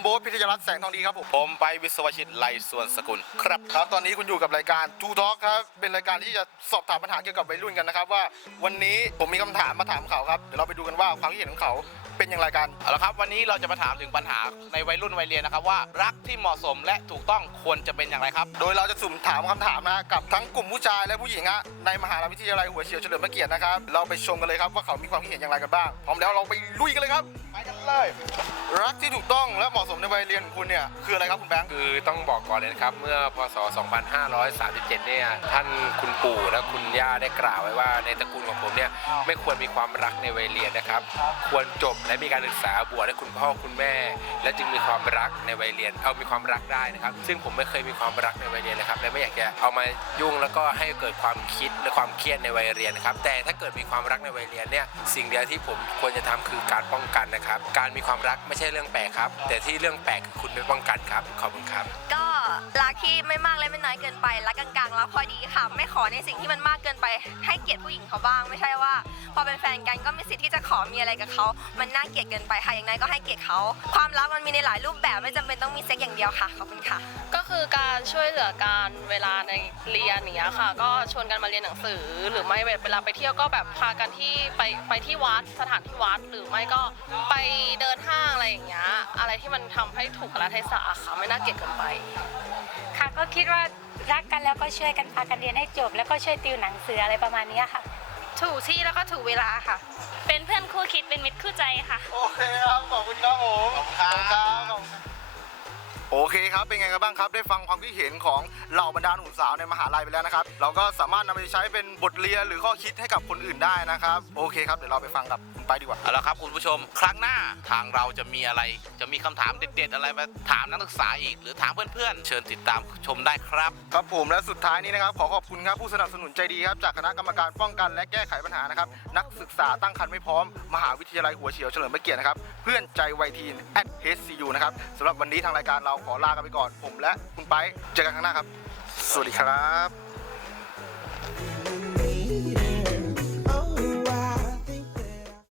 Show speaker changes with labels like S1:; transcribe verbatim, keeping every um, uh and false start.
S1: บ๊ทพิทยารัตน์แสงทองดีครับผม
S2: ผมไปวิศวชิตไลส่วนสกุลครับ
S1: ครับตอนนี้คุณอยู่กับรายการทูทอล์คครับเป็นรายการที่จะสอบถามปัญหาเกี่ยวกับวัยรุ่นกันนะครับว่าวันนี้ผมมีคำถามมาถามเขาครับเดี๋ยวเราไปดูกันว่าความคิดเห็นของเขาเป็นอย่างไรกัน
S2: เอาละครับวันนี้เราจะมาถามถึงปัญหาในวัยรุ่นวัยเรียนนะครับว่ารักที่เหมาะสมและถูกต้องควรจะเป็นอย่างไรครับ
S1: โดยเราจะสุ่มถามคำถามนะกับทั้งกลุ่มผู้ชายและผู้หญิงอะในมหาวิทยาลัยหัวเฉียวเฉลิมพระเกียรตินะครับเราไปชมกันเลยครับว่าเขามีความคิดเห็นอย่างไรกันบ้างพร้อมแล้วเราไปลุยกันเลยครับไปกันเลยรักที่ถูกต้องและเหมาะสมในวัยเรียนของคุณเนี่ยคืออะไรครับคุณแบงค์
S3: คือต้องบอกก่อนเลยนะครับเมื่อพศสองพันห้าร้อยสามสิบเจ็ดเนี่ยท่านคุณปู่และคุณย่าได้กล่าวไว้ว่าในตระกูลของผมเนี่ยไม่ควรมีความรักในวัยเรียนนะครับควรจบและมีการศึกษาบวชให้คุณพ่อคุณแม่และจึงมีความรักในวัยเรียนเอามีความรักได้นะครับซึ่งผมไม่เคยมีความรักในวัยเรียนนะครับและไม่อยากจะเอามายุ่งแล้วก็ให้เกิดความคิดและความเครียดในวัยเรียนนะครับแต่ถ้าเกิดมีความรักในวัยเรียนเนี่ยสิ่งเดียวที่ผมควรจะทำคือการป้องกันนะครับการมีความรักไม่ใช่เรื่องแปลกครับแต่ที่เรื่องแปลกคือคุณไม่ป้องกันครับขอบคุณครับ
S4: ก็รักที่ไม่มากและไม่น้อยเกินไปรักกลางๆแล้วพอดีค่ะไม่ขอในสิ่งที่มันมากเกินไปให้เกียรติผู้หญิงเขาบ้างไม่ใช่ว่าพอเป็นแฟนกันก็มีสิทธิ์ที่จะขอมีอะไรกับเขามันน่าเกลียดเกินไปค่ะอย่างไรก็ให้เกียรติเขาความรักมันมีในหลายรูปแบบไม่จำเป็นต้องมีเซ็กอย่างเดียวค่ะขอบคุณค่ะ
S5: ก็คือการช่วยเหลือการเวลาในเรียนอย่างเงี้ยค่ะก็ชวนกันมาเรียนหนังสือหรือไม่เวลาไปเที่ยวก็แบบพากันที่ไปไปที่วัดสถานที่วัดหรือไม่ก็ไปเดินห้างอะไรอย่างเงี้ยอะไรที่มันทำให้ถูกกาลเทศะค่ะไม่น่าเกลียดเกินไป
S6: ค่ะก็คิดว่ารักกันแล้วก็ช่วยกันพากันเรียนให้จบแล้วก็ช่วยติวหนังสืออะไรประมาณนี้ค่ะ
S4: ถูกที่แล้วก็ถูกเวลาค่ะ
S6: เป็นเพื่อนคู่คิดเป็นมิตรคู่ใจค่ะ
S1: โอเคครับขอบคุณครับผมขอบคุณครับโอเคครับเป็นไงกันบ้างครับได้ฟังความคิดเห็นของเหล่าบรรดาหนุ่มสาวในมหาลัยไปแล้วนะครับเราก็สามารถนำไปใช้เป็นบทเรียนหรือข้อคิดให้กับคนอื่นได้นะครับโอเคครับเดี๋ยวเราไปฟังกับคุณไปดีกว่า
S2: เอาละครับคุณผู้ชมครั้งหน้าทางเราจะมีอะไรจะมีคำถามเด็ดๆอะไรมาถามนักศึกษาอีกหรือถามเพื่อนๆเชิญติดตามชมได้ครับ
S1: ครับผมและสุดท้ายนี้นะครับขอขอบคุณครับผู้สนับสนุนใจดีครับจากคณะกรรมการป้องกันและแก้ไขปัญหานะครับนักศึกษาตั้งครรภ์ไม่พร้อมมหาวิทยาลัยหัวเฉียวเฉลิมพระเกียรตินะครับเพื่อนใจวัยทีน แอท เอช ซี ยู นะครับสำหรับวันนี้ทางรายการเราขอลากันไปก่อนผมและคุณไปเจอกันครั้งหน้าครับสวัสดีครับ